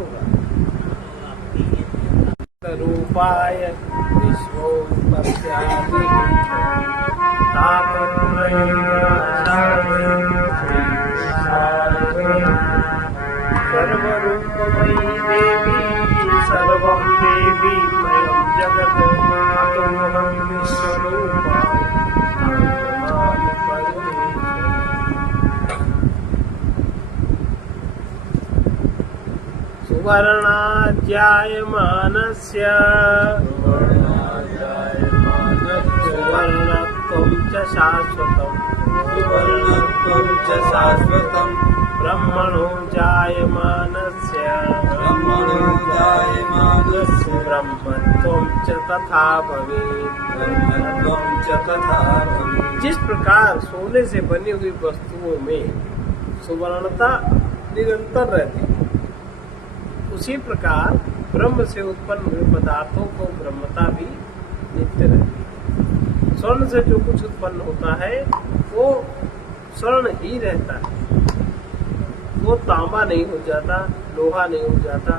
होगा। रूपाय विश्वोत्पत्त्यादि सर्वरूपमयी देवी सर्वं देवी मयं जगत् अतोऽहं विश्वरूपा नमामि परमेश्वरम्। सुवर्णाध्यायमानस्य सुवर्णत्वं च शाश्वतम् ब्रह्मणो जायमानस्य ब्रह्मत्वं च तथा भवेत्। जिस प्रकार सोने से बनी हुई वस्तुओं में सुवर्णता निरंतर रहती है, उसी प्रकार ब्रह्म से उत्पन्न हुए पदार्थों को ब्रह्मता भी नित्य रहती है। स्वर्ण से जो कुछ उत्पन्न होता है वो स्वर्ण ही रहता है, वो तांबा नहीं हो जाता, लोहा नहीं हो जाता।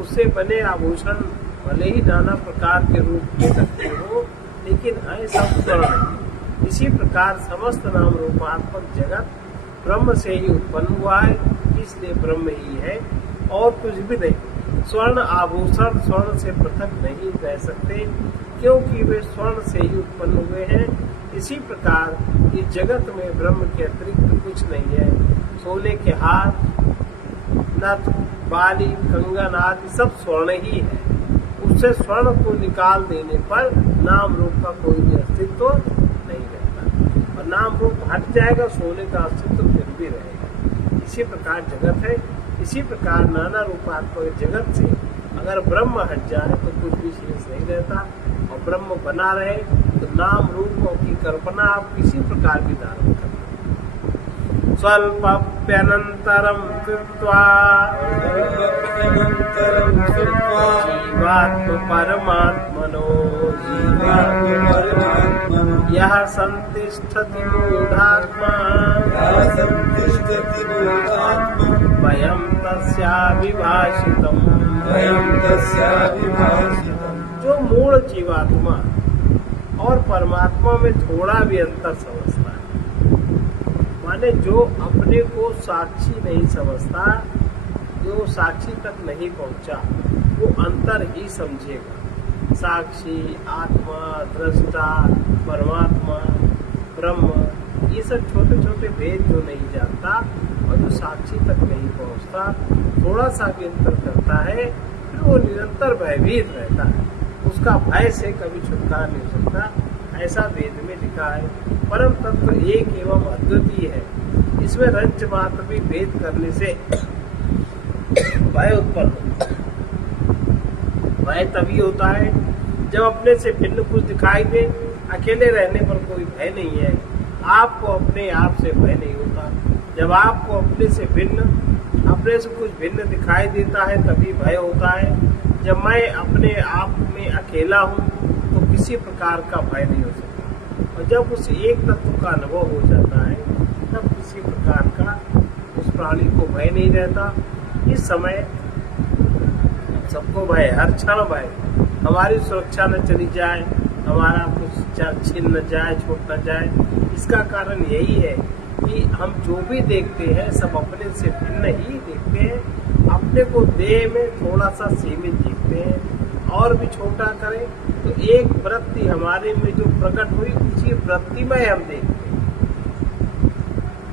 उससे बने आभूषण भले ही नाना प्रकार के रूप में लगते हो, लेकिन है सब स्वर्ण। इसी प्रकार समस्त नाम रूपात्मक जगत ब्रह्म से ही उत्पन्न हुआ है, इसलिए ब्रह्म ही है और कुछ भी नहीं। स्वर्ण आभूषण स्वर्ण से पृथक नहीं रह सकते, क्योंकि वे स्वर्ण से ही उत्पन्न हुए हैं। इसी प्रकार इस जगत में ब्रह्म के अतिरिक्त कुछ नहीं है। सोने के हार, नथ, बाली, कंगन आदि सब स्वर्ण ही है। उससे स्वर्ण को निकाल देने पर नाम रूप का कोई भी अस्तित्व नहीं रहता, और नाम रूप हट जाएगा, सोने का अस्तित्व फिर भी रहेगा। इसी प्रकार जगत है। इसी प्रकार नाना रूपात्मक जगत से अगर ब्रह्म हट जाए तो कुछ भी शेष नहीं रहता, और ब्रह्म बना रहे तो नाम रूपों की कल्पना आप किसी प्रकार भी धारण करते। स्वल्पप्यनन्तरं कृत्वा जीवात्म परमात्मनो यः संतिष्ठति मूढात्मा वयं तस्याभिभाषितम्। जो मूढ़ जीवात्मा और परमात्मा में थोड़ा भी अंतर समझता है, माने जो अपने को साक्षी नहीं समझता, जो साक्षी तक नहीं पहुंचा, वो अंतर ही समझेगा। साक्षी, आत्मा, दृष्टा, परमात्मा, ब्रह्म, ये सब छोटे छोटे भेद जो नहीं जानता और जो साक्षी तक नहीं पहुंचता, थोड़ा सा भी अंतर करता है, फिर वो निरंतर भयभीत रहता है। उसका भय से कभी छुटकारा नहीं हो सकता। ऐसा वेद में लिखा है। परम तत्व एक एवं अद्वितीय है, इसमें रंच मात्र भी भेद करने से भय उत्पन्न होता है। भय तभी होता है जब अपने से भिन्न कुछ दिखाई दे। अकेले रहने पर कोई भय नहीं है, आपको अपने आप से भय नहीं होता। जब आपको अपने से कुछ भिन्न दिखाई देता है तभी भय होता है। जब मैं अपने आप में अकेला हूँ तो किसी प्रकार का भय नहीं हो सकता, और जब उस एक तत्व का अनुभव हो जाता है तब किसी प्रकार का उस प्राणी को भय नहीं रहता। इस समय सबको भय, हर क्षण भय, हमारी सुरक्षा न चली जाए, हमारा कुछ छीन न जाए, छूट न जाए। इसका कारण यही है कि हम जो भी देखते हैं सब अपने से भिन्न ही देखते हैं। अपने को देह में थोड़ा सा सीमित देखते हैं, और भी छोटा करें तो एक वृत्ति हमारे में जो प्रकट हुई उसी वृत्ति में हम देखते हैं,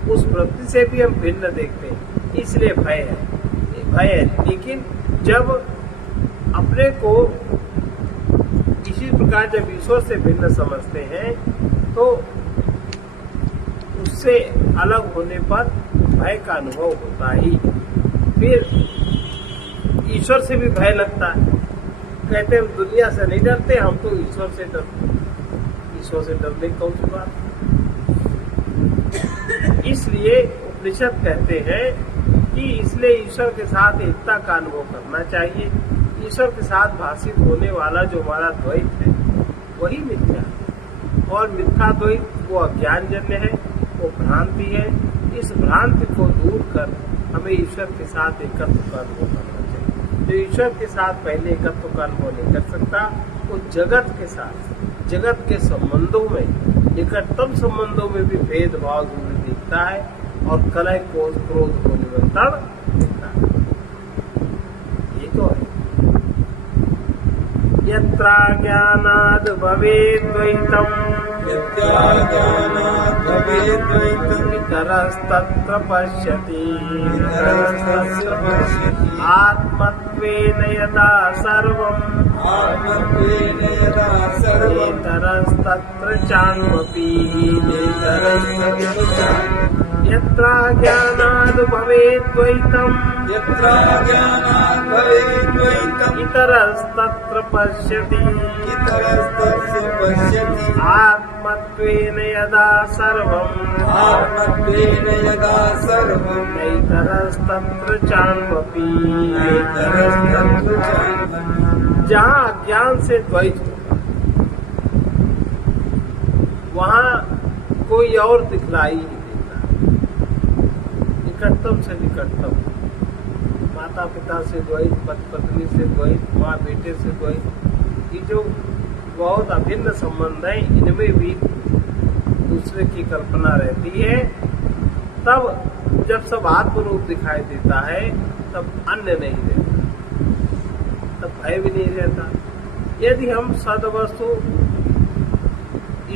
उस वृत्ति से भी हम भिन्न देखते हैं, इसलिए भय है। लेकिन जब अपने को इसी प्रकार जब ईश्वर से भिन्न समझते हैं तो उससे अलग होने पर भय का अनुभव होता ही। फिर ईश्वर से भी भय लगता है। कहते हैं दुनिया से नहीं डरते, हम तो ईश्वर से डरते। ईश्वर से डरने कौन सी बात। इसलिए उपनिषद कहते हैं कि इसलिए ईश्वर के साथ एकता का अनुभव करना चाहिए। ईश्वर के साथ भाषित होने वाला जो हमारा द्वैत है वही मिथ्या है, और मिथ्या द्वैत वो अज्ञानजन्य है, वो भ्रांति है। इस भ्रांति को दूर कर हमें ईश्वर के साथ एकत्व का अनुभव करना चाहिए। जो ईश्वर के साथ पहले एकत्व का अनुभव नहीं कर सकता, वो जगत के साथ, जगत के संबंधों में, निकटतम संबंधों में भी भेदभाव दूर दिखता है और कलह क्रोध को निरंतर दिखता है। ये तो है। यत्रा ज्ञानाद् भवेद्वैतम् इतरस्तत्र पश्यति आत्मत्वेन यदा सर्वम् इतरस्तत्र चान्वपि यत्र ज्ञानाद् भवेद्वैतम् इतरस्तत्र पश्यति आत्मत्वेन यदा सर्वम् इतरस्तत्र चान्वपि जहाँ ज्ञान से द्वैत होगा वहाँ कोई और दिखलाई नहीं देता। निकटतम से निकटतम, माता पिता से द्वैत, पति पत्नी से द्वैत, माँ बेटे से द्वैत, ये जो बहुत अभिन्न संबंध है, इनमें भी दूसरे की कल्पना रहती है। तब जब सब आत्मरूप दिखाई देता है तब अन्य नहीं रहता, तब भय भी नहीं रहता। यदि हम सदवस्तु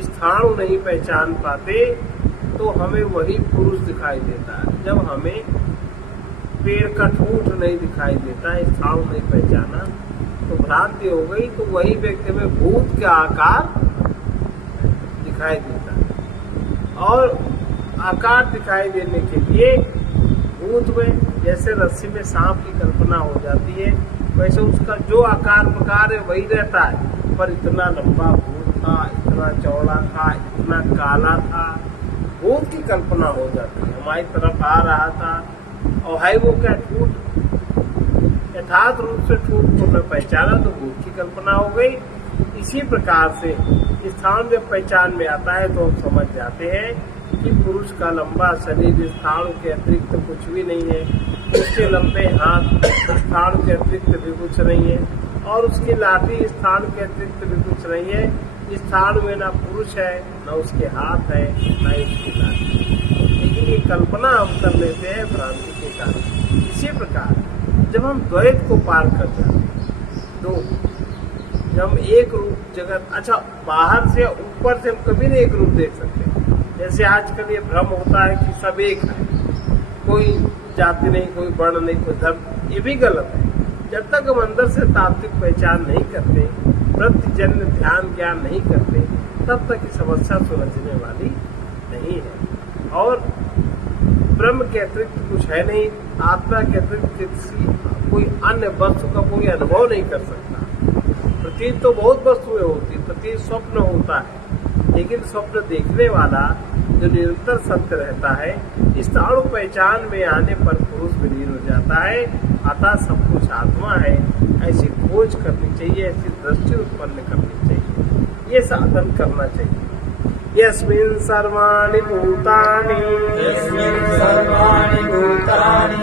स्थान नहीं पहचान पाते तो हमें वही पुरुष दिखाई देता है। जब हमें पेड़ का ठूठ नहीं दिखाई देता, स्थान नहीं पहचाना तो भ्रांति हो गई, तो वही व्यक्ति में भूत का आकार दिखाई देता है। और आकार दिखाई देने के लिए भूत में जैसे रस्सी में सांप की कल्पना हो जाती है, वैसे उसका जो आकार प्रकार है वही रहता है, पर इतना लंबा भूत था, इतना चौड़ा था, इतना काला था, भूत की कल्पना हो जाती है। हमारी तरफ आ रहा था और है वो क्या ठूठ, यथार्थ रूप से ठूठ को न पहचाना तो भूत की कल्पना हो गई। इसी प्रकार से स्थान जब पहचान में आता है तो हम समझ जाते हैं कि पुरुष का लंबा शरीर स्थान के अतिरिक्त कुछ भी नहीं है, उसके लंबे हाथ स्थान के अतिरिक्त भी कुछ नहीं है, और उसकी लाठी स्थान के अतिरिक्त भी कुछ नहीं है। स्थान में ना पुरुष है, न उसके हाथ है, न उसकी लाठी। लेकिन ये कल्पना हम कर लेते हैं भ्रांति के कारण। इसी प्रकार जब हम द्वैत को पार कर जाते हैं, तो जब हम एक रूप जगत, अच्छा बाहर से ऊपर से हम कभी नहीं एक रूप देख सकते। जैसे आजकल ये भ्रम होता है कि सब एक है, कोई जाति नहीं, कोई वर्ण नहीं, कोई धर्म, ये भी गलत है। जब तक हम अंदर से तात्विक पहचान नहीं करते, प्रतिजन्य ध्यान ज्ञान नहीं करते, तब तक ये समस्या सुलझने वाली नहीं है। और ब्रह्म के अतिरिक्त कुछ है नहीं, आत्मा के अतिरिक्त कोई अन्य वस्तु का कोई अनुभव नहीं कर सकता। प्रतीत तो बहुत वस्तुएं होती, प्रतीत स्वप्न होता है, लेकिन स्वप्न देखने वाला जो निरंतर सत्य रहता है, इस ताणु पहचान में आने पर पुरुष विलीन हो जाता है। अतः सब कुछ आत्मा है, ऐसी खोज करनी चाहिए, ऐसी दृष्टि उत्पन्न करनी चाहिए, ये साधन करना चाहिए। यस्मिन् सर्वाणि भूतानि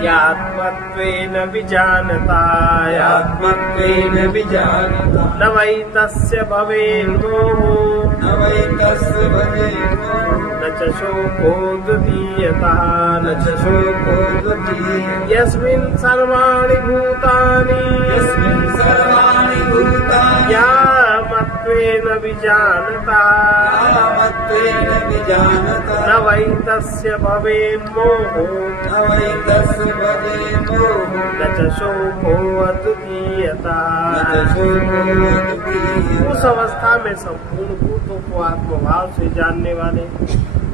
यात्मत्वेन विजानता न वै तस्य भवेन्मोहो न च शोको द्वितीयतः यस्मिन् सर्वाणि भूतानि यात्मत्वेन विजानता न वै तस्य भवेन्मोहो न च शोको अद्वितीयता। उस अवस्था में संपूर्ण भूतों को आत्मभाव से जानने वाले,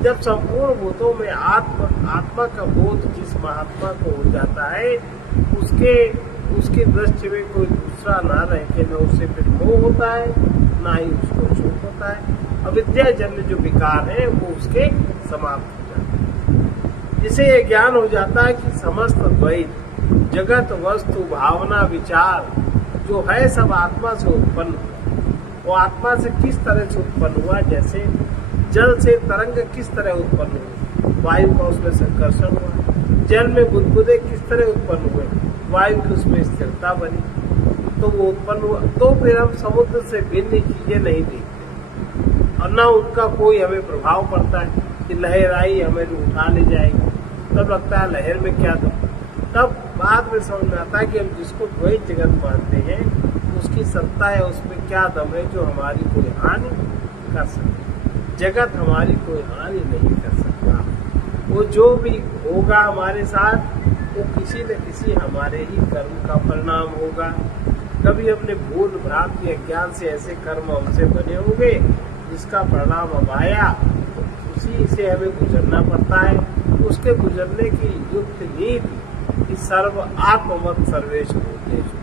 जब संपूर्ण भूतों में आत्मा का बोध जिस महात्मा को हो जाता है, उसकी दृष्टि में कोई दूसरा ना रह के न उससे फिर मोह होता है, ना ही उसको शोक होता है। अविद्याजन्य जो विकार है वो उसके समाप्त हो जाते हैं। जिसे ये ज्ञान हो जाता है कि समस्त द्वैत, जगत, वस्तु, भावना, विचार जो है सब आत्मा से उत्पन्न हुआ। वो आत्मा से किस तरह से उत्पन्न हुआ, जैसे जल से तरंग किस तरह उत्पन्न हुए, वायु का उसमें संकर्षण हुआ। जल में बुदबुदे किस तरह उत्पन्न हुए, वायु की उसमें स्थिरता बनी, तो वो उत्पन्न हुआ। तो फिर हम समुद्र से भिन्न चीजें नहीं देखते और न उनका कोई हमें प्रभाव पड़ता है कि लहर आई हमें उठा ले जाएगी, तब लगता है लहर में क्या दम। तब बाद में समझ में आता है कि हम जिसको द्वैत जगत मानते हैं उसकी सत्ता है, उसमें क्या दम है जो हमारी कोई हानि कर सके। जगत हमारी कोई हानि नहीं कर सकता। वो जो भी होगा हमारे साथ वो किसी न किसी हमारे ही कर्म का परिणाम होगा। कभी अपने भूल भ्रांति अज्ञान से ऐसे कर्म हमसे बने होंगे जिसका परिणाम अब आया, उसी से हमें गुजरना पड़ता है। उसके गुजरने की युक्त नीति कि सर्व आत्मवत् सर्वेश भूतेषु,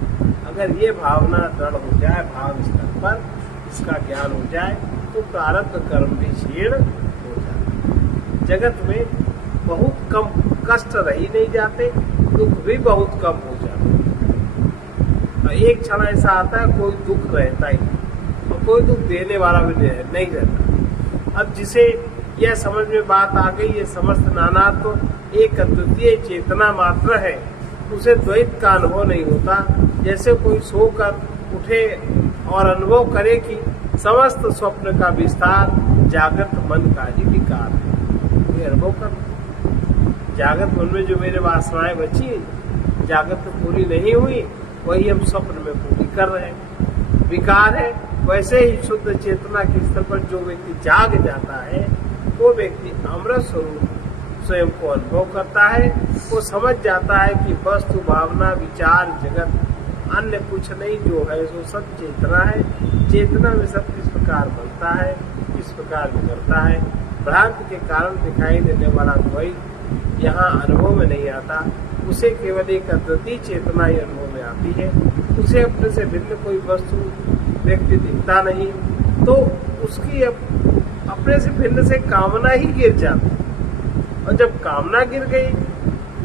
अगर ये भावना दृढ़ हो जाए, भाव स्तर पर इसका ज्ञान हो जाए, तो प्रारब्ध कर्म भी क्षीण हो जाए। जगत में बहुत कम कष्ट रह ही नहीं जाते, दुख भी बहुत कम हो जाते। एक क्षण ऐसा आता है कोई दुख रहता ही नहीं और कोई दुख देने वाला भी नहीं रहता। अब जिसे यह समझ में बात आ गई, ये समस्त नानात्व एक अद्वितीय चेतना मात्र है, उसे द्वैत का अनुभव नहीं होता। जैसे कोई सोकर उठे और अनुभव करे कि समस्त स्वप्न का विस्तार जागृत मन का ही विकार है। ये अनुभव कर, जागृत मन में जो मेरे वासनाएं बची, जागृत पूरी नहीं हुई, वही हम स्वप्न में पूरी कर रहे हैं, विकार है। वैसे ही शुद्ध चेतना के स्तर पर जो व्यक्ति जाग जाता है, वो व्यक्ति अमृत स्वरूप स्वयं को अनुभव करता है। वो समझ जाता है कि वस्तु भावना विचार जगत अन्य कुछ नहीं, जो है वो सब चेतना है। चेतना में सब किस प्रकार बनता है, किस प्रकार बिगड़ता है। भ्रांति के कारण दिखाई देने वाला द्वैत यहाँ अनुभव में नहीं आता, उसे केवल एक अद्वितीय चेतना ही अनुभव में आती है। उसे अपने से भिन्न कोई वस्तु व्यक्ति दिखता नहीं, तो उसकी अपने से भिन्न से कामना ही गिर जाती। और जब कामना गिर गई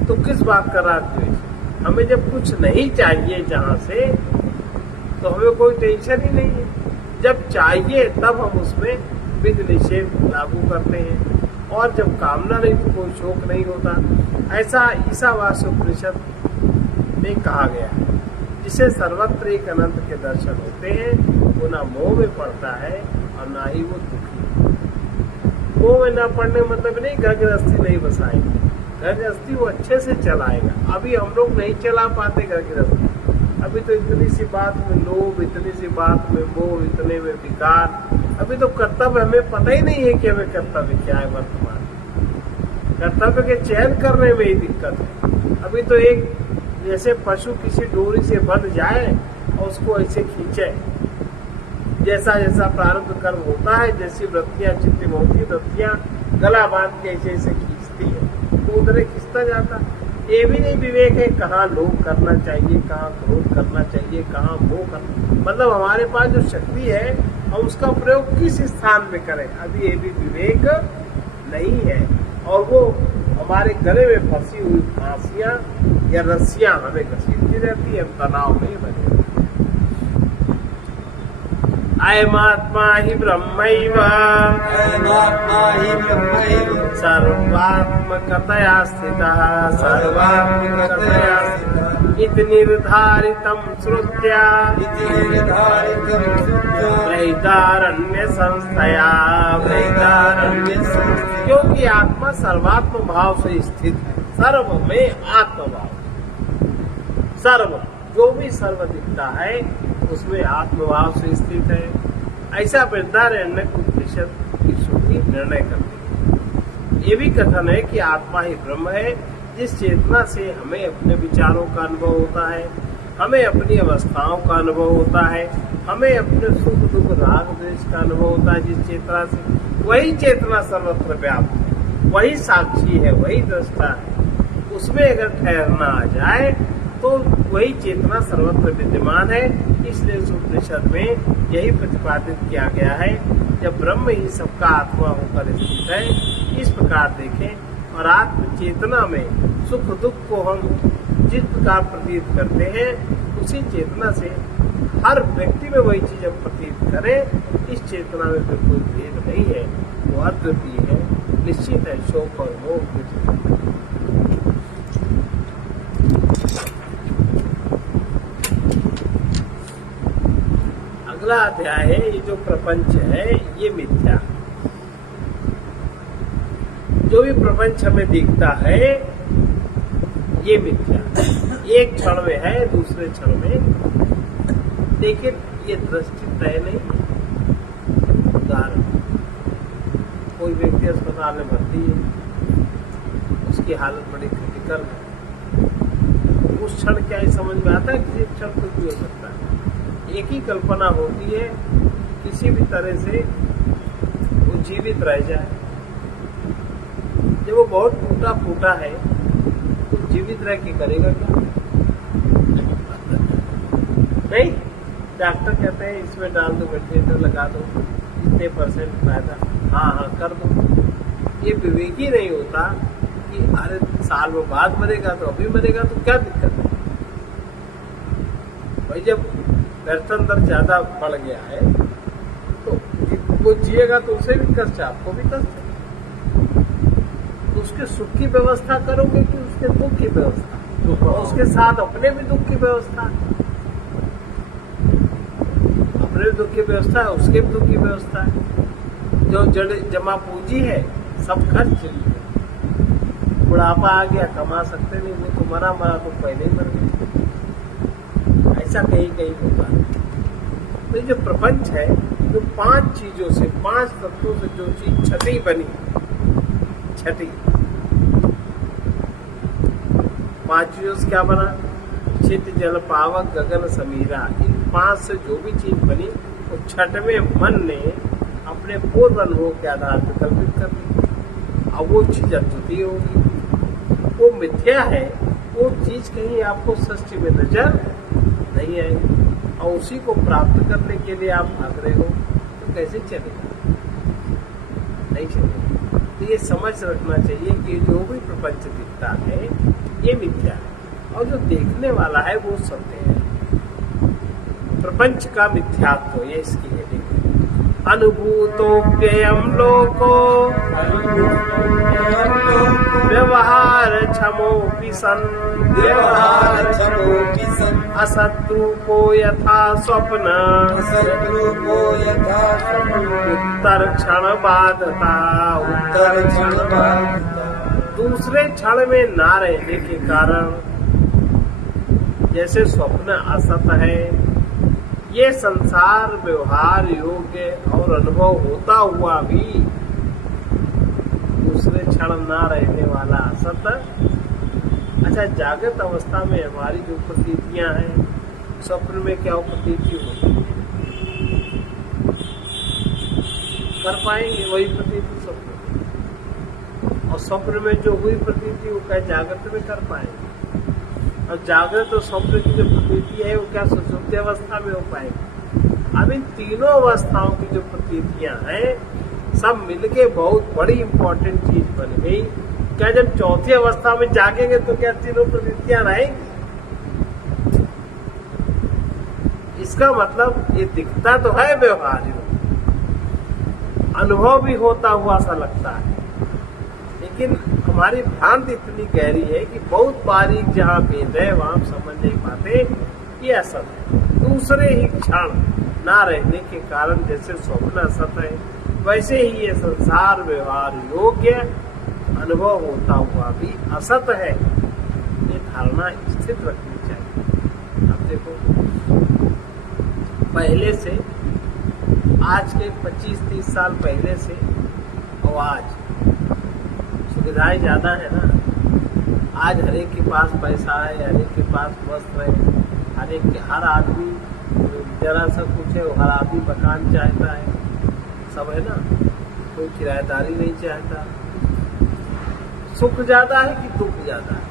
तो किस बात का राग द्वेष? हमें जब कुछ नहीं चाहिए जहाँ से, तो हमें कोई टेंशन ही नहीं है। जब चाहिए तब हम उसमें विधि निषेध लागू करते हैं, और जब कामना नहीं तो कोई शोक नहीं होता। ऐसा ईसावास्य उपनिषद में कहा गया है। जिसे सर्वत्र एक अनंत के दर्शन होते हैं, वो ना मोह में पड़ता है और ना ही वो दुखी। मोह में ना पड़ने मतलब नहीं घर गृहस्थी नहीं बसाएंगे, घर गृहस्थी वो अच्छे से चलाएगा। अभी हम लोग नहीं चला पाते घर गृहस्थी। अभी तो इतनी सी बात में लोभ, इतनी सी बात में मोह, इतने में विकार। अभी तो कर्तव्य हमें पता ही नहीं है कि हमें कर्तव्य क्या है। वर्तमान कर्तव्य के चयन करने में ही दिक्कत है। अभी तो एक जैसे पशु किसी डोरी से बंध जाए और उसको ऐसे खींचे, जैसा जैसा प्रारब्ध कर्म होता है, जैसी वृत्तियां चित्त में होती, वृत्तियां गला बांध के ऐसे ऐसे खींचती है, तो उधर खींचता जाता। ये भी नहीं विवेक है कहाँ लोभ करना चाहिए, कहाँ क्रोध करना चाहिए, कहाँ मोह करना। मतलब हमारे पास जो शक्ति है हम उसका प्रयोग किस स्थान में करें, अभी ये भी विवेक नहीं है। और वो हमारे गले में फंसी हुई फांसियां या रस्सियां हमें घसीटती रहती है, तनाव में बने। अयमात्मा हि ब्रह्मैव सर्वात्मकतया स्थितः इति निर्धारितं श्रुत्या वैदारण्य संस्थया क्योंकि आत्मा सर्वात्म भाव से स्थित है। सर्व में आत्मभाव, सर्व जो भी सर्व दिखता है उसमें आत्मभाव से स्थित है। ऐसा वृद्धारण्य उपनिषद की श्रुति निर्णय करती है। ये भी कथन है कि आत्मा ही ब्रह्म है, जिस चेतना से हमें अपने विचारों का अनुभव होता है, हमें अपनी अवस्थाओं का अनुभव होता है, हमें अपने सुख दुख राग द्वेष का अनुभव होता है। जिस चेतना से, वही चेतना सर्वत्र व्याप्त है, वही साक्षी है, वही दृष्टा है। उसमें अगर ठहरना आ जाए तो वही चेतना सर्वत्र विद्यमान है। इसलिए इस उपनिषद में यही प्रतिपादित किया गया है, जब ब्रह्म ही सबका आत्मा होकर स्थित है। इस प्रकार देखें, और आत्म चेतना में सुख दुख को हम जिस प्रकार प्रतीत करते हैं, उसी चेतना से हर व्यक्ति में वही चीज हम प्रतीत करें। इस चेतना में फिर कोई भेद नहीं है, वो अद्वितीय है, निश्चित है। शोक और मोह अगला अध्याय है, ये जो प्रपंच है ये मिथ्या। जो भी प्रपंच हमें दिखता है ये मिथ्या, एक क्षण में है, दूसरे क्षण में। लेकिन ये दृष्टि तय नहीं। उदाहरण, कोई व्यक्ति अस्पताल में भर्ती है, उसकी हालत बड़ी क्रिटिकल है, उस क्षण क्या ही समझ में आता है? किसी क्षण कुछ भी हो सकता है। एक ही कल्पना होती है, किसी भी तरह से वो जीवित रह जाए। जब वो बहुत टूटा फूटा है तो जीवित रह के करेगा क्या? नहीं, डॉक्टर कहते हैं इसमें डाल दो, वेंटिलेटर लगा दो, इतने परसेंट फायदा, हाँ कर दो। ये विवेक ही नहीं होता कि अरे साल में बाद मरेगा तो अभी मरेगा तो क्या दिक्कत है भाई। जब दर्शन दर ज्यादा बढ़ गया है तो वो जिएगा तो उसे भी कष्ट है, आपको भी कष्ट है। तो उसके सुख की व्यवस्था करोगे कि उसके दुख की व्यवस्था? और उसके साथ अपने भी दुख की व्यवस्था, अपने भी दुख की व्यवस्था है, उसके भी दुख की व्यवस्था है। जो जड़ जमा पूंजी है सब खर्च चली गई। बुढ़ापा आ गया, कमा सकते नहीं, वो तो मरा तो पहले ही मर गए। ऐसा कहीं कहीं होता है। तो ये जो प्रपंच है, जो 5 चीजों से, 5 तत्वों से जो चीज छठी बनी, छठी 5 चीजों से क्या बना? चित जल पावक गगन समीरा। इन 5 से जो भी चीज बनी वो छठवें मन ने अपने पूर्व अनुभव के आधार पर कल्पित कर दी। अब वो चीज अद्वितीय होगी, वो मिथ्या है, वो चीज कहीं आपको सृष्टि में नजर नहीं आएगी। और उसी को प्राप्त करने के लिए आप भाग रहे हो तो कैसे चलेगा? नहीं चलेगा। तो ये समझ रखना चाहिए कि जो भी प्रपंच दिखता है ये मिथ्या है, और जो देखने वाला है वो सत्य है। प्रपंच का मिथ्यात्व, ये इसकी हेडिंग है। अनुभूतोप्ययं लोको व्यवहार क्षमोऽपि सन्, असद्रूपो यथा स्वप्न, उत्तर क्षण बाधता। दूसरे क्षण में ना रहने के कारण जैसे स्वप्न असत है, ये संसार व्यवहार योग्य और अनुभव होता हुआ भी दूसरे क्षण ना रहने वाला असत। अच्छा, जागृत अवस्था में हमारी जो प्रतीतियां हैं, स्वप्न में क्या प्रतीति होती है? कर पाएंगे वही प्रतीति स्वप्न, और स्वप्न में जो हुई प्रतीति वो क्या जागृत में कर पाएंगे? और जागृत और स्वप्न की जो प्रतीति है वो क्या सुषुप्ति अवस्था में हो पाएगी? अब इन तीनों अवस्थाओं की जो प्रतीतियां हैं सब मिलके बहुत बड़ी इंपॉर्टेंट चीज बन गई। क्या जब चौथी अवस्था में जागेंगे तो क्या तीनों प्रतीतियां रहेंगी? इसका मतलब ये दिखता तो है व्यवहार, अनुभव भी होता हुआ सा लगता है, लेकिन हमारी भ्रांति इतनी गहरी है कि बहुत बारीक जहाँ भेद है वहां समझ नहीं पाते ये असत है। दूसरे ही क्षण ना रहने के कारण जैसे स्वप्न असत है, वैसे ही ये संसार व्यवहार योग्य अनुभव होता हुआ भी असत है। ये धारणा स्थित रखनी चाहिए। अब देखो, पहले से आज के 25-30 साल पहले से और आज सुविधाएं ज्यादा है ना। आज हर एक के पास पैसा है, हर एक के पास वस्त्र है, हर आदमी जरा सा कुछ है, हर आदमी मकान चाहता है, सब है ना। कोई किराएदारी नहीं चाहता। सुख ज्यादा है कि दुख ज्यादा है?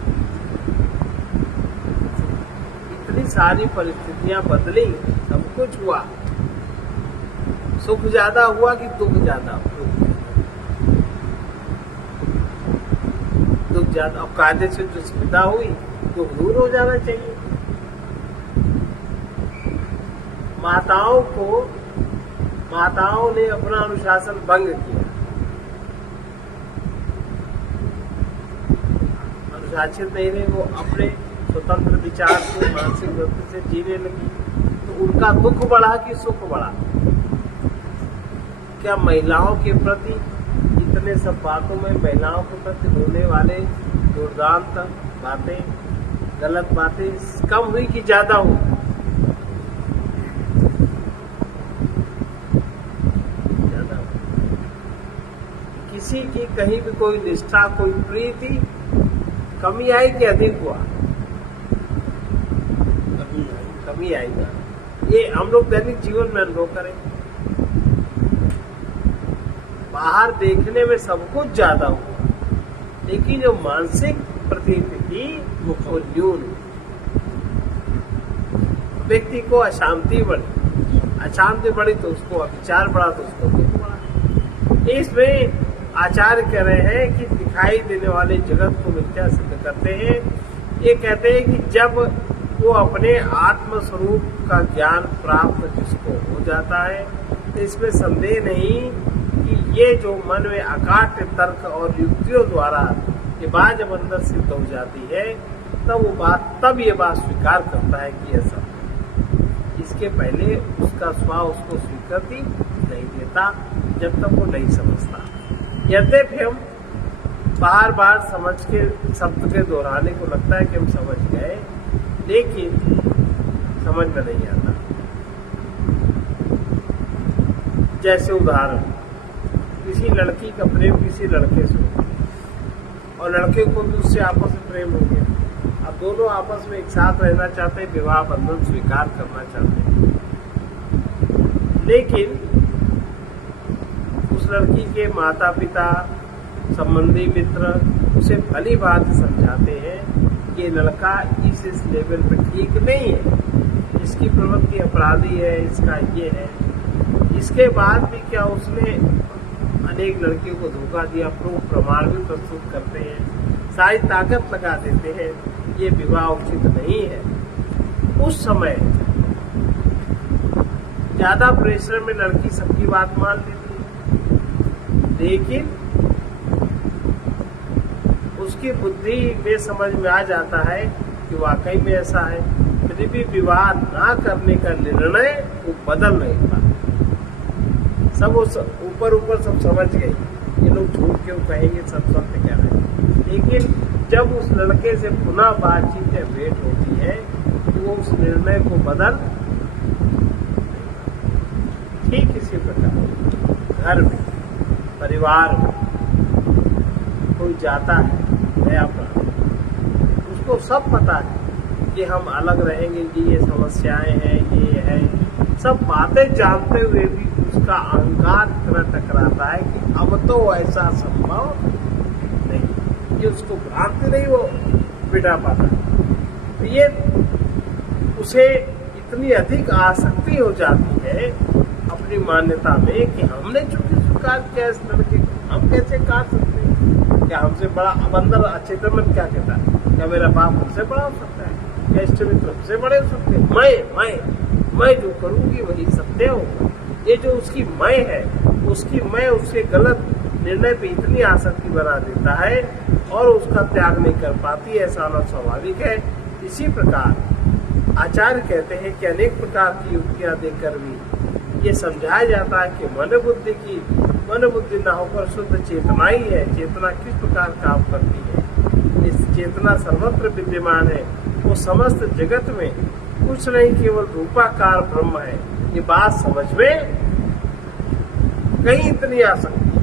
इतनी सारी परिस्थितियां बदली, सब कुछ हुआ, सुख ज्यादा हुआ कि दुख ज्यादा हुआ? दुख ज्यादा। अब कायदे से जो सुविधा हुई तो दूर हो जाना चाहिए। माताओं ने अपना अनुशासन भंग किया, अनुशासित नहीं रहे, वो अपने स्वतंत्र विचार से, मानसिक वृत्ति से जीने लगी। तो उनका दुख बढ़ा कि सुख बढ़ा? क्या महिलाओं के प्रति इतने सब बातों में महिलाओं के प्रति होने वाले दुर्दांत बातें, गलत बातें कम हुई कि ज्यादा हुई? ज्यादा हुई। किसी की कहीं भी कोई निष्ठा, कोई प्रीति कमी आई कि अधिक हुआ? कमी आएगा। ये हम लोग दैनिक जीवन में अनुभव करें। बाहर देखने में सब कुछ ज्यादा हुआ, लेकिन जो मानसिक प्रतीति थी वो न्यून। व्यक्ति को अशांति बढ़ी तो उसको अविचार बढ़ा, तो उसको दुख बढ़ा। इसमें आचार्य कह रहे हैं कि दिखाई देने वाले जगत को मिथ्या सिद्ध करते हैं। ये कहते हैं कि जब वो अपने आत्म स्वरूप का ज्ञान प्राप्त जिसको हो जाता है, तो इसमें संदेह नहीं कि ये जो मन में अकाट्य तर्क और युक्तियों द्वारा ये बात जब अंदर सिद्ध हो जाती है, तब ये बात स्वीकार करता है कि ऐसा। इसके पहले उसका स्वभाव उसको स्वीकृति नहीं देता, जब तक वो नहीं समझता। यद्यपि हम बार बार समझ के शब्द के दोहराने को लगता है कि हम समझ गए, लेकिन समझ में नहीं आता। जैसे उदाहरण, किसी लड़की का प्रेम किसी लड़के से हो और लड़के को भी उससे आपस में प्रेम हो गया। अब दोनों आपस में एक साथ रहना चाहते हैं, विवाह बंधन स्वीकार करना चाहते हैं, लेकिन उस लड़की के माता पिता, संबंधी मित्र उसे भली बात समझाते हैं कि ये लड़का इस लेवल पे ठीक नहीं है, इसकी प्रवृत्ति अपराधी है, इसका ये है। इसके बाद भी क्या उसने अनेक लड़कियों को धोखा दिया, प्रूफ प्रमाण भी प्रस्तुत करते हैं, सारी ताकत लगा देते हैं, ये विवाह उचित नहीं है। उस समय ज्यादा प्रेशर में लड़की सबकी बात मान लेती है, लेकिन उसकी बुद्धि में समझ में आ जाता है कि वाकई में ऐसा है, फिर भी विवाह ना करने का निर्णय वो बदल नहीं पाता। सब ऊपर सब समझ गए, ये लोग झूठ क्यों कहेंगे, सब सत्य कह रहे हैं। लेकिन जब उस लड़के से पुनः बातचीत या भेंट होती है तो वो उस निर्णय को बदल। ठीक इसी प्रकार घर में, परिवार में कोई जाता है नया प्राणी, उसको सब पता है कि हम अलग रहेंगे, ये समस्याएं हैं, ये है, सब बातें जानते हुए भी उसका अहंकार इतना टकराता है कि अब तो ऐसा संभव नहीं, ये उसको भ्रांति नहीं वो बिठा पाता। तो ये उसे इतनी अधिक आसक्ति हो जाती है अपनी मान्यता में कि हमने चूंकि स्वीकार किया इस लड़के को, हम कैसे काट सकते हैं? क्या हमसे बड़ा? अब अंदर अचेतन में क्या कहता है? क्या मेरा बाप हमसे बड़ा हो सकता है? क्या इष्ट मित्र हमसे बड़े हो सकते हैं? मैं जो करूंगी वही सत्य होगा। ये जो उसकी मैं है, उसकी मैं उसके गलत निर्णय पे इतनी आसक्ति बना देता है और उसका त्याग नहीं कर पाती, ऐसा होना स्वाभाविक है। इसी प्रकार आचार्य कहते हैं कि अनेक प्रकार की युक्तियां देकर भी ये समझाया जाता है कि मन बुद्धि न होकर शुद्ध चेतना ही है। चेतना किस प्रकार काम करती है? इस चेतना सर्वत्र विद्यमान है, वो समस्त जगत में कुछ नहीं, केवल रूपाकार ब्रह्म है। ये बात समझ में कहीं इतनी आसक्ति,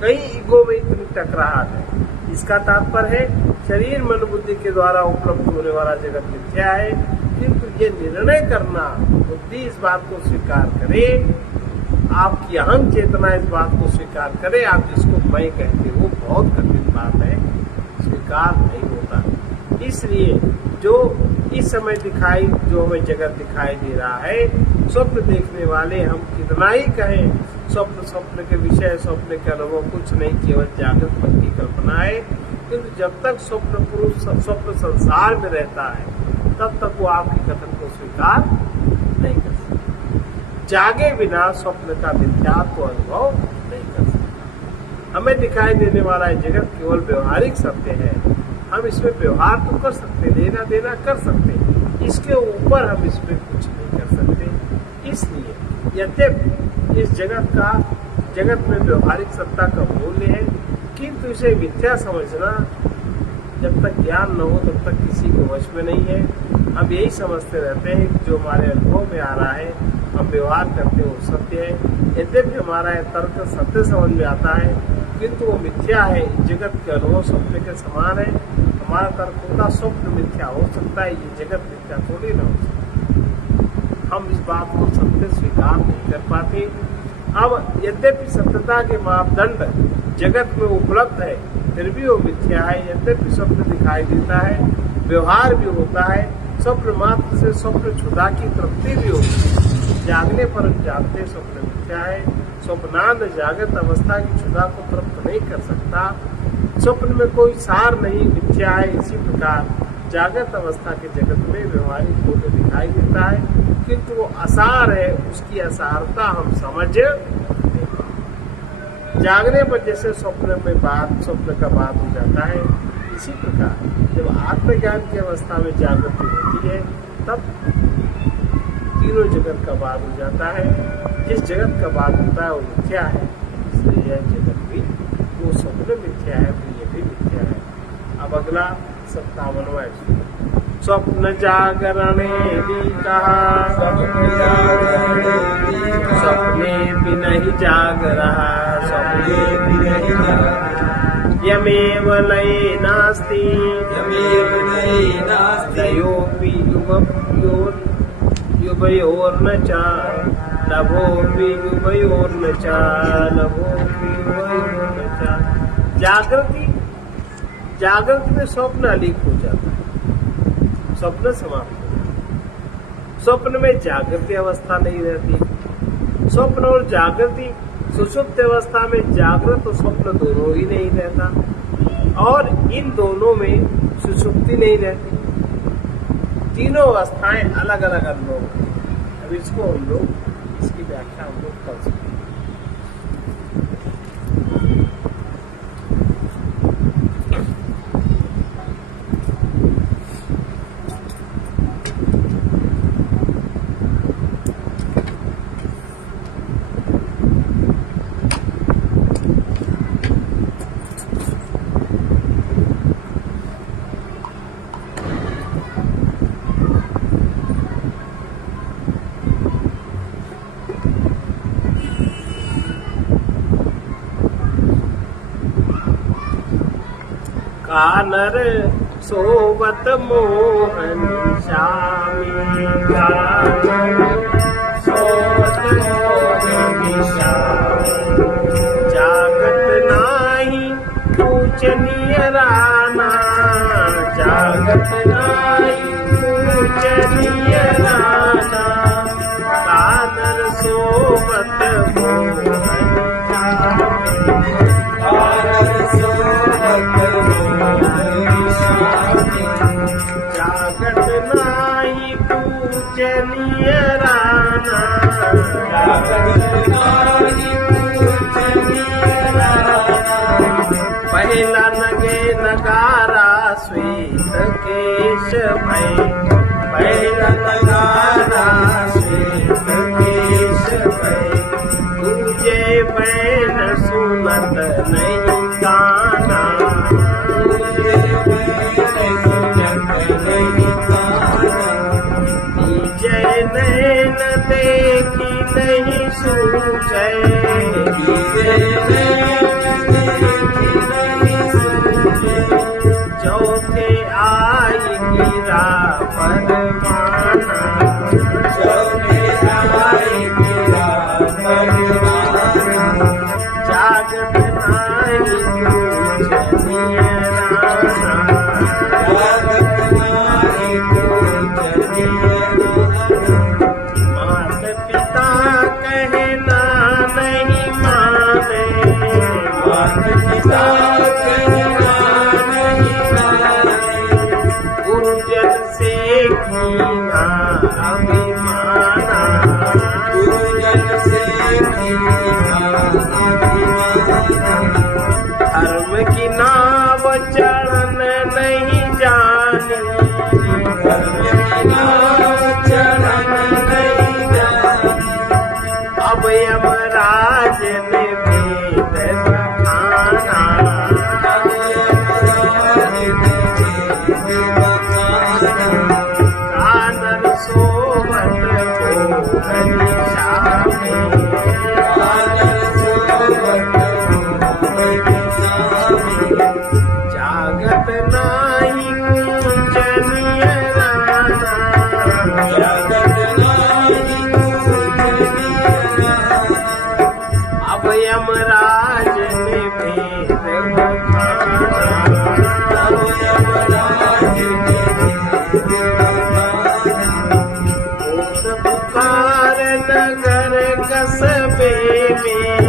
कहीं ईगो में इतनी टकराहट है। इसका तात्पर्य है शरीर मन बुद्धि के द्वारा उपलब्ध होने वाला जगत मिथ्या है, किंतु ये निर्णय करना, बुद्धि इस बात को स्वीकार करे, आपकी अहम चेतना इस बात को स्वीकार करे, आप जिसको मैं कहते हो, बहुत कठिन बात है, स्वीकार नहीं होता। इसलिए जो इस समय जो हमें जगत दिखाई दे रहा है, स्वप्न देखने वाले हम कितना ही कहें स्वप्न के विषय, स्वप्न के अनुभव कुछ नहीं, केवल जागृत मन की कल्पना है। किंतु जब तक स्वप्न पुरुष स्वप्न संसार में रहता है, तब तक वो आपके कथन को स्वीकार नहीं कर सकता। जागे बिना स्वप्न का मिथ्यात्व अनुभव नहीं कर सकता। हमें दिखाई देने वाला जगत केवल व्यवहारिक सत्य है। हम इसमें व्यवहार तो कर सकते, लेना देना कर सकते, इसके ऊपर हम इसमें कुछ नहीं कर सकते। इसलिए यद्यपि इस जगत में व्यवहारिक सत्ता का मूल्य है, किंतु इसे मिथ्या समझना जब तक ज्ञान न हो तब तक किसी के वश में नहीं है। हम यही समझते रहते हैं कि जो हमारे अनुभव में आ रहा है, हम व्यवहार करते हैं वो सत्य है। यद्यपि हमारा यह तर्क सत्य समझ में आता है, किंतु वो मिथ्या है। जगत के अनुभव स्वप्न के समान है। हमारा तर्क होता स्वप्न मिथ्या हो सकता है, ये जगत मिथ्या थोड़ी ना हो सकता। हम इस बात को सत्य स्वीकार नहीं कर पाते। अब यद्यपि सत्यता के मापदंड जगत में उपलब्ध है, फिर भी वो मिथ्या है। यद्यपि स्वप्न दिखाई देता है, व्यवहार भी होता है, स्वप्न मात्र से स्वप्न क्षुधा की तृप्ति भी होती है। जागने पर जागते स्वप्न मिथ्या है। स्वप्नांध जागृत अवस्था की क्षुधा को तृप्त नहीं कर सकता। स्वप्न में कोई सार नहीं, मिथ्या है। इसी प्रकार जागृत अवस्था के जगत में व्यवहारिक मूल्य दिखाई देता है, किंतु वो असार है। उसकी असारता हम समझ जागने पर जैसे स्वप्न का बात हो जाता है, इसी प्रकार जब आत्मज्ञान की अवस्था में जागृति होती है तब तीनों जगत का बाद हो जाता है। जिस जगत का बाद होता है वो मिथ्या है, इसलिए यह जगत भी वो स्वप्न मिथ्या है, तो ये भी मिथ्या है। अब अगला 57वां स्वप्न जागरणे भी कहा, स्वप्ने भी नहीं जाग रहा, स्वप्ने भी नहीं जाग रहा। यमेव लये नास्ति, यमेव लये नास्ति, तयोपि युभयोर्न च, नभोपि युभयोर्न च, नभोपि युभयोर्न च। जागृति में स्वप्न अलीक हो जाता है, स्वप्न समाप्त हो जाता है। स्वप्न में जागृति अवस्था नहीं रहती। स्वप्न और जागृति, सुषुप्त अवस्था में जागृत और स्वप्न दोनों ही नहीं रहता, और इन दोनों में सुषुप्ति नहीं रहती। तीनों अवस्थाएं अलग अलग अनुभव होती हैं। अब इसको हम लोग, इसकी व्याख्या हम लोग कर सकते हैं। कानर सोवत मोहन श्यामी, कानर सोवत मोहन श्यामी, जागत नाही पूजनीय राना, जागत नाही पूजनीय राना। कानर सोवत मोहन श्यामी, कानर सोवत जागत नाही पूजनीय राना, जागत नाही पूजनीय राना। पहला नगे नगारा श्वेत केश भय, पहला नगारा श्वेत केश भय। तुझे बैन सुनत नहीं गाना, जय नैन देखी नहीं सूझे, चौथे आई गिरा परवाना, चौथे आई गिरा परवाना। जागत नाही पूजनीय राना, जागत नाही पूजनीय राना। मात पिता कहना नहीं माने, सोवत हो शामे जागत नाही कुंजनिय अब यमराज ने भेद पुकार नगर कस्बे में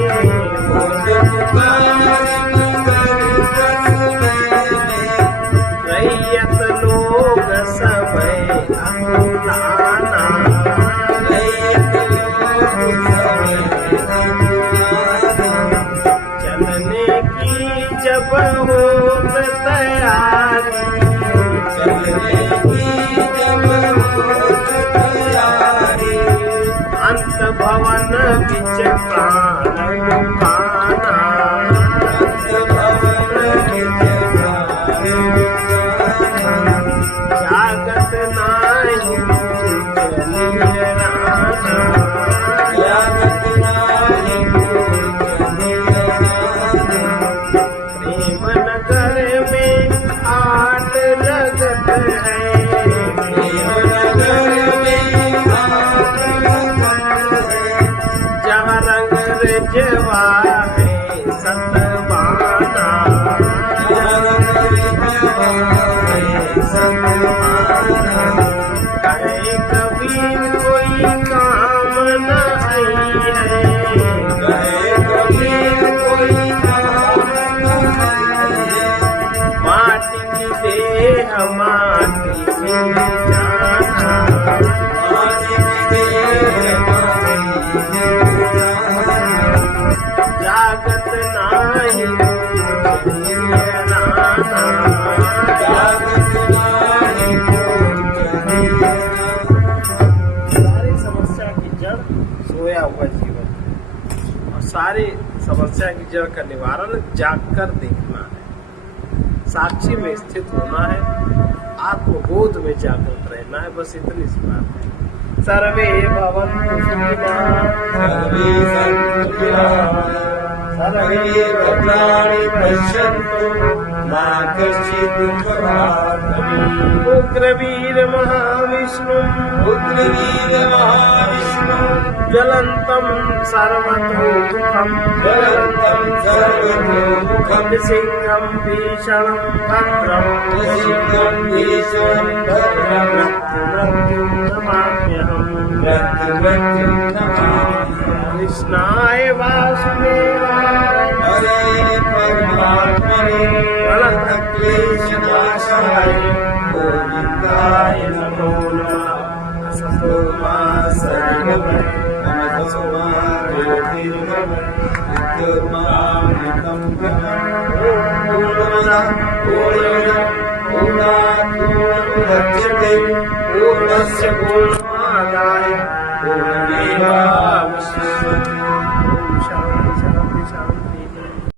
रैयत लोग समय अकुलाना चलने की जब होत तैयारी अंत भवन बिच प्राण लुकाना जागत नाही प्रेम नगर में आट लगत है जहाँ रंग रजवा है सतवाना कहे कबीर कोई काम नहीं है माटी की देह माटी में जाना जागत नाही सारी समस्या की जड़ सोया हुआ जीवन और सारी समस्या की जड़ का निवारण जागकर देखना है साक्षी में स्थित होना है आत्मबोध में जागृत रहना है बस इतनी सी बात है सर्वे भवन्तु सुखिनः सर्वे भद्राणि पश्यन्तु मा कश्चित् दुःखभाग् भवेत् उग्रवीर महाविष्णु ज्वलन्तं सर्वतोमुखं सिंहं भीषणं भद्रं मृत्युं नमाम्यहम् कृष्णाय वासुदेवाय हरे परमात्मने प्रणतक्लेशनाशाय गोविन्दाय नमो नमः असतो मा सद्गमय तमसो मा ज्योतिर्गमय विद्युर्मामृतं पूर्णमदः पूर्णात् पूर्णमुदच्यते पूर्णस्य पूर्णमादाय पूर्णमेवावशिष्यते